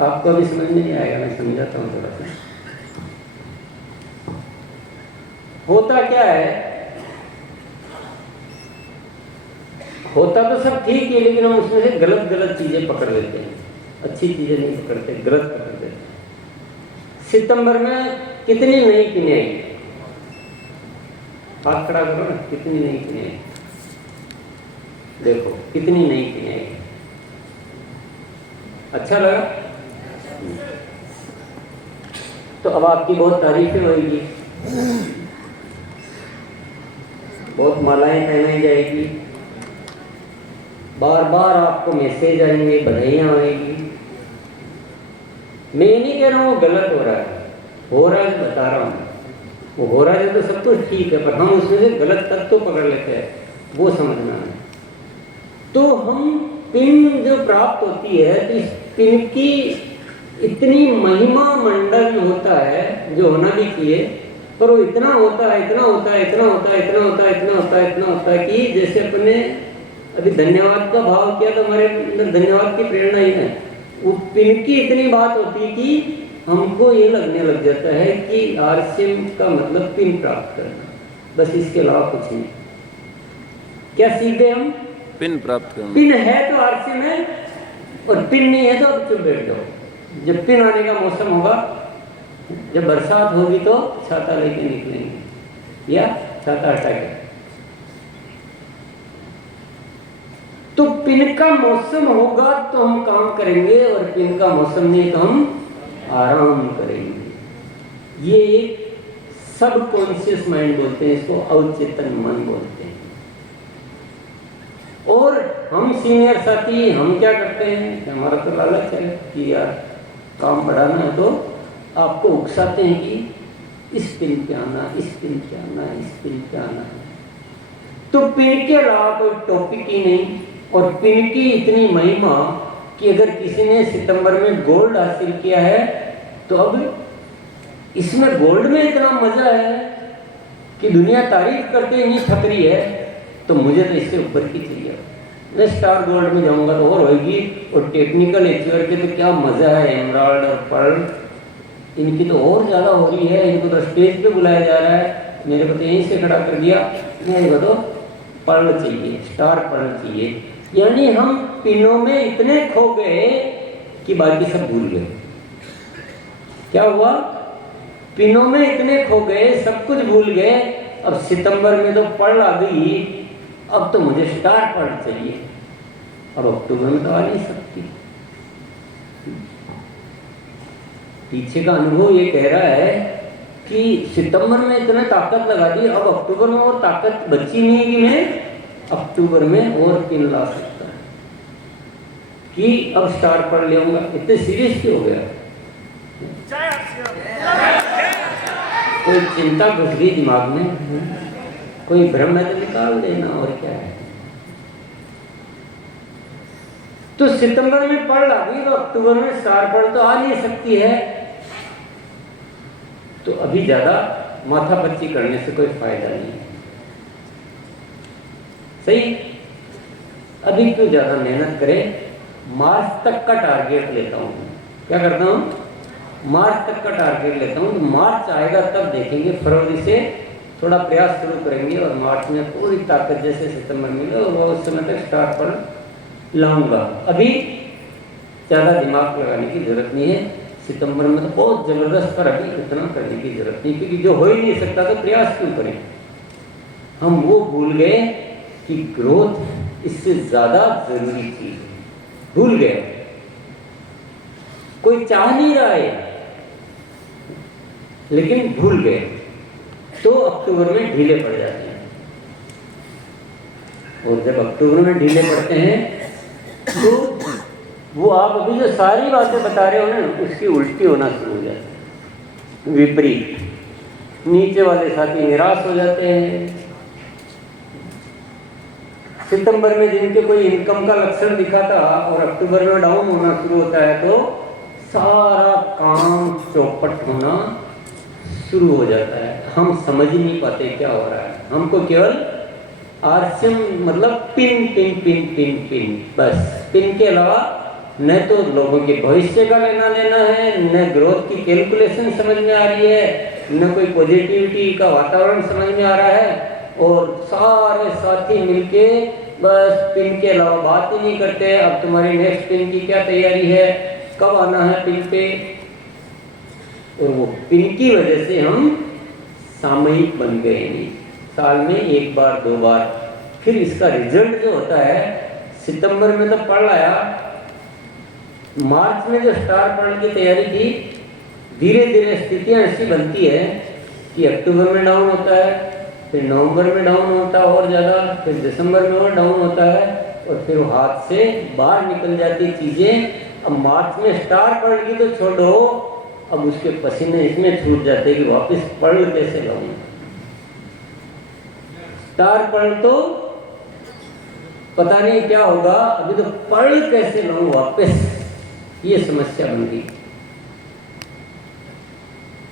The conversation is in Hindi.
आपको अभी समझ नहीं आएगा, मैं समझाता हूँ थोड़ा सा। होता क्या है, होता तो सब ठीक है, लेकिन हम उसमें से गलत गलत चीजें पकड़ लेते हैं, अच्छी चीजें नहीं पकड़ते, गलत पकड़ लेते हैं। सितंबर में कितनी नई पिनें आई, हाथ खड़ा करो ना, कितनी नई पिनें आई, देखो कितनी नई पिनें आई। अच्छा लगा? तो अब आपकी बहुत तारीफें होगी, बहुत मालाएं पहनाई जाएगी, बार बार आपको मैसेज आएंगे, बधाइयाँ आएगी। मैं ये नहीं कह रहा हूँ वो गलत हो रहा है, हो रहा है बता रहा हूँ। वो हो रहा है तो सब कुछ ठीक है, पर हम उसमें से गलत तत्व तो पकड़ लेते हैं, वो समझना है। तो हम पिन जो प्राप्त होती है, तो इस पिन की इतनी महिमा मंडल होता है, जो होना भी चाहिए, पर वो इतना होता है, इतना होता है, इतना होता है, इतना होता है, इतना होता है, इतना होता है कि जैसे अपने अभी धन्यवाद का भाव किया तो हमारे अंदर धन्यवाद की प्रेरणा ही है। वो पिन की इतनी बात होती है कि हमको ये लगने लग जाता है कि आरसीएम का मतलब पिन प्राप्त करना, बस इसके अलावा कुछ नहीं। क्या सीख गए हम? पिन प्राप्त करना। पिन है तो आरसीएम है, और पिन नहीं है तो अब चुप बैठ जाओ। जब पिन आने का मौसम होगा, जब बरसात होगी तो छाता लेके निकलेंगे या छाता हटा के। तो पिन का मौसम होगा तो हम काम करेंगे, और पिन का मौसम नहीं तो हम आराम करेंगे। ये एक सबकॉन्शियस माइंड बोलते हैं इसको, अवचेतन मन बोलते हैं। और हम सीनियर साथी हम क्या करते हैं कि हमारा तो लालच है कि यार काम बढ़ाना है, तो आपको उकसाते हैं कि इस पिन पे आना, इस पिन पे आना, इस पिन पे आना है। तो पिन के अलावा कोई टॉपिक ही नहीं। और पिन की इतनी महिमा कि अगर किसी ने सितंबर में गोल्ड हासिल किया है, तो अब इसमें गोल्ड में इतना मजा है कि दुनिया तारीफ करते ही नहीं थक रही है, तो मुझे तो इससे ऊपर की चाहिए। मैं स्टार गोल्ड में जाऊंगा तो और होगी, और टेक्निकल एचीवर के तो क्या मजा है, एमराल्ड और पर्ल, इनकी तो और ज्यादा हो रही है। इनको तो स्टेज पे बुलाया जा रहा है, मेरे को तो यहीं से खड़ा कर दिया, मेरे को तो पर्ल चाहिए, स्टार पर्ल चाहिए। यानी हम पिनों में इतने खो गए कि बाकी सब भूल गए। क्या हुआ? पिनों में इतने खो गए, सब कुछ भूल गए। अब सितंबर में तो पर्ल आ गई, अब तो मुझे स्टार पर्ल चाहिए। अब अक्टूबर में तो आ नहीं सकती। पीछे का अनुभव ये कह रहा है कि सितंबर में इतने ताकत लगा दी, अब अक्टूबर में और ताकत बची नहीं कि मैं अक्टूबर में और पिन ला सकता है, कि अब स्टार पर्ल ले आऊंगा। इतने सीरियस क्यों हो गया? कोई चिंता घुस गई दिमाग में, कोई भ्रम है तो निकाल देना, और क्या है। तो सितंबर में पर्ल आ गई, तो अक्टूबर में स्टार पर्ल तो आ नहीं सकती है। तो अभी ज्यादा माथापच्ची करने से कोई फायदा नहीं है, सही। अभी क्यों ज्यादा मेहनत करें। मार्च तक का टारगेट लेता हूं। क्या करता हूं? मार्च तक का टारगेट लेता हूं। तो मार्च आएगा तब देखेंगे, फरवरी से थोड़ा प्रयास शुरू करेंगे, और मार्च में पूरी ताकत जैसे सितंबर में, और उस समय तक स्टार पर्ल लाऊंगा। अभी ज्यादा दिमाग लगाने की जरूरत नहीं है। सितंबर में तो बहुत जबरदस्त, पर अभी इतना करने की जरूरत नहीं, क्योंकि जो हो ही नहीं सकता तो प्रयास क्यों करें। हम वो भूल गए कि ग्रोथ इससे ज्यादा जरूरी चीज है, भूल गए। कोई चाह नहीं रहा है, लेकिन भूल गए, तो अक्टूबर में ढीले पड़ जाते हैं। और जब अक्टूबर में ढीले पड़ते हैं, तो वो आप अभी जो सारी बातें बता रहे हो ना, उसकी उल्टी होना शुरू हो जाती है, विपरीत। नीचे वाले साथी निराश हो जाते हैं। सितंबर में जिनके कोई इनकम का लक्षण दिखा था, और अक्टूबर में डाउन होना शुरू होता है, तो सारा काम चौपट होना शुरू हो जाता है। हम समझ ही नहीं पाते क्या हो रहा है। हमको केवल आरसीएम मतलब pin pin pin pin pin, बस पिन के अलावा न तो लोगों के भविष्य का लेना देना है, न ग्रोथ की कैलकुलेशन समझ में आ रही है, न कोई पॉजिटिविटी का वातावरण समझ में आ रहा है, और सारे साथी मिलके बस पिन के अलावा बात ही नहीं करते। अब तुम्हारी नेक्स्ट पिन की क्या तैयारी है, कब आना है पिन पे। और वो पिन की वजह से हम सामयिक बन गए, नहीं साल में एक बार दो बार। फिर इसका रिजल्ट जो होता है, सितंबर में तो पढ़ आया, मार्च में जो स्टार पढ़ने की तैयारी की, धीरे धीरे स्थितियां ऐसी बनती है कि अक्टूबर में डाउन होता है, फिर नवंबर में डाउन होता है और ज़्यादा, फिर दिसंबर में और डाउन होता है, और फिर हाथ से बाहर निकल जाती चीज़ें। अब मार्च में स्टार पढ़ की तो छोड़ो, अब उसके पसीने इसमें छूट जाते कि वापस पढ़ कैसे लाऊं। स्टार पढ़ तो पता नहीं क्या होगा, अभी तो पढ़ कैसे लाऊं वापस, ये समस्या बन गई।